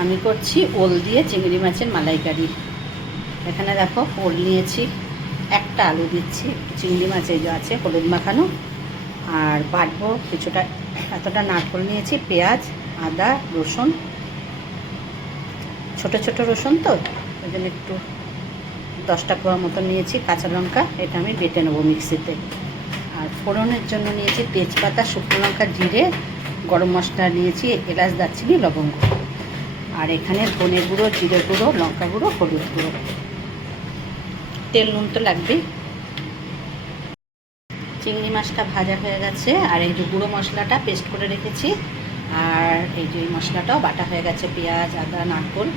আমি করছি ওল দিয়ে চিংড়ি মাছের মালাইকারি। এখানে দেখো ওল নিয়েছি, একটা আলু দিচ্ছি, চিংড়ি মাছ এই যে আছে হলুদ মাখানো, আর বাটবো কিছুটা, এতটা নারকেল নিয়েছি, পেঁয়াজ, আদা, রসুন, ছোট ছোট রসুন তো ওই জন্য একটু 10টা কোয়া মতো নিয়েছি, কাঁচা লঙ্কা, এটা আমি বেটে নেবো মিক্সিতে। আর ফোড়নের জন্য নিয়েছি তেজপাতা, শুকনো লঙ্কা, জিরে, গরম মশলা নিয়েছি, এলাচ, দারচিনি, লবঙ্গ। আর এখানে ধনে গুঁড়ো, জিরে গুঁড়ো, লঙ্কা গুঁড়ো, হলুদ গুঁড়ো, তেল, নুন তো লাগবেই। চিংড়ি মাছটা ভাজা হয়ে গেছে, আর এই যে গুঁড়ো মশলাটা পেস্ট করে রেখেছি, আর এই যে মশলাটাও বাটা হয়ে গেছে, পেঁয়াজ, আদা, নারকেল,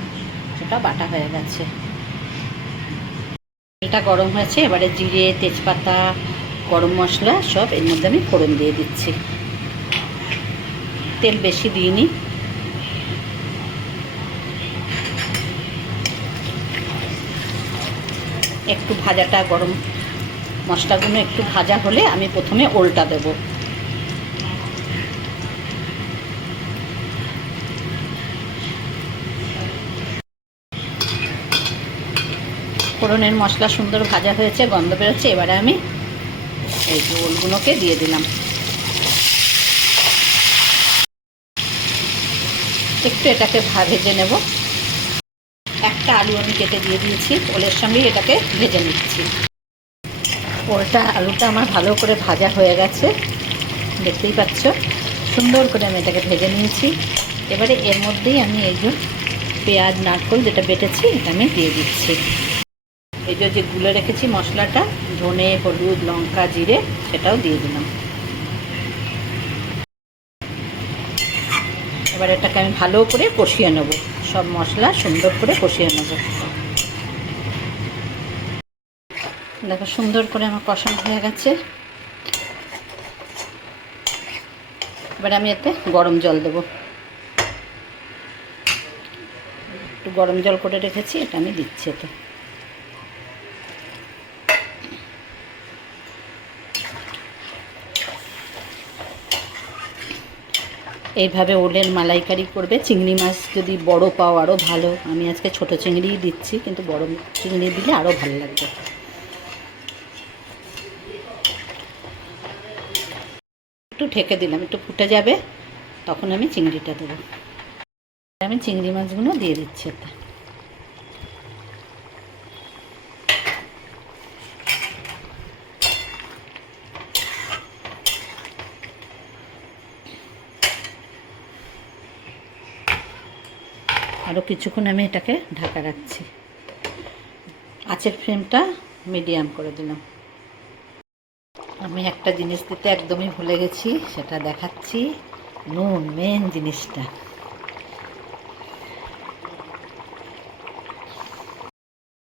সেটাও বাটা হয়ে গেছে। তেলটা গরম হয়েছে, এবারে জিরে, তেজপাতা, গরম মশলা সব এর মধ্যে আমি ফোড়ন দিয়ে দিচ্ছি। তেল বেশি দিইনি। একটু ভাজাটা গরম মশলাগুলো একটু ভাজা হলে আমি প্রথমে ওলটা দেব। ফোড়নের মশলা সুন্দর ভাজা হয়েছে, গন্ধ বেরোচ্ছে, এবারে আমি এই যে ওলগুলোকে দিয়ে দিলাম। একটু এটাকে ভেজে নেব। একটা আলু আমি কেটে দিয়ে দিয়েছি, ওলের সঙ্গেই এটাকে ভেজে নিচ্ছি। ওলটা আলুটা আমার ভালো করে ভাজা হয়ে গেছে, দেখতেই পাচ্ছ, সুন্দর করে আমি এটাকে ভেজে নিয়েছি। এবারে এর মধ্যেই আমি এই যে পেঁয়াজ, নারকেল যেটা বেটেছি এটা আমি দিয়ে দিচ্ছি। এই যে গুলে রেখেছি মশলাটা, ধনে, হলুদ, লঙ্কা, জিরে, সেটাও দিয়ে দিলাম। এবার এটাকে আমি ভালো করে কষিয়ে নেব, সব মশলা সুন্দর করে কষিয়ে নেব। দেখো সুন্দর করে আমার কষানো হয়ে গেছে। এবার আমি এতে গরম জল দেব। একটু গরম জল করে রেখেছি, এটা আমি দিচ্ছি এতে। এইভাবে ওলের মালাইকারি করবে। চিংড়ি মাছ যদি বড় পাও আরও ভালো, আমি আজকে ছোট চিংড়িই দিচ্ছি, কিন্তু বড় চিংড়ি দিলে আরও ভালো লাগবে। একটু ঢেকে দিলাম, একটু ফুটে যাবে, তখন আমি চিংড়িটা দেবো। আমি চিংড়ি মাছগুলো দিয়ে দিচ্ছি এতে। আরও কিছুক্ষণ আমি এটাকে ঢাকা রাখছি। আঁচের ফ্লেমটা মিডিয়াম করে দিলাম। আমি একটা জিনিস দিতে একদমই ভুলে গেছি, সেটা দেখাচ্ছি। নুন, মেন জিনিসটা।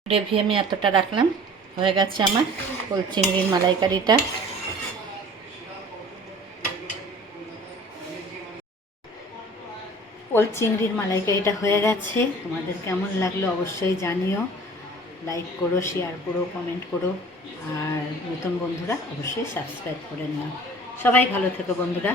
গ্রেভি আমি এতটা রাখলাম, হয়ে গেছে আমার ওল চিংড়ির মালাইকারিটা। ওল চিংড়ির মালাইকারিটা হয়ে গেছে। তোমাদের কেমন লাগলো অবশ্যই জানিও। লাইক করো, শেয়ার করো, কমেন্ট করো, আর নতুন বন্ধুরা অবশ্যই সাবস্ক্রাইব করে নিও। সবাই ভালো থেকো বন্ধুরা।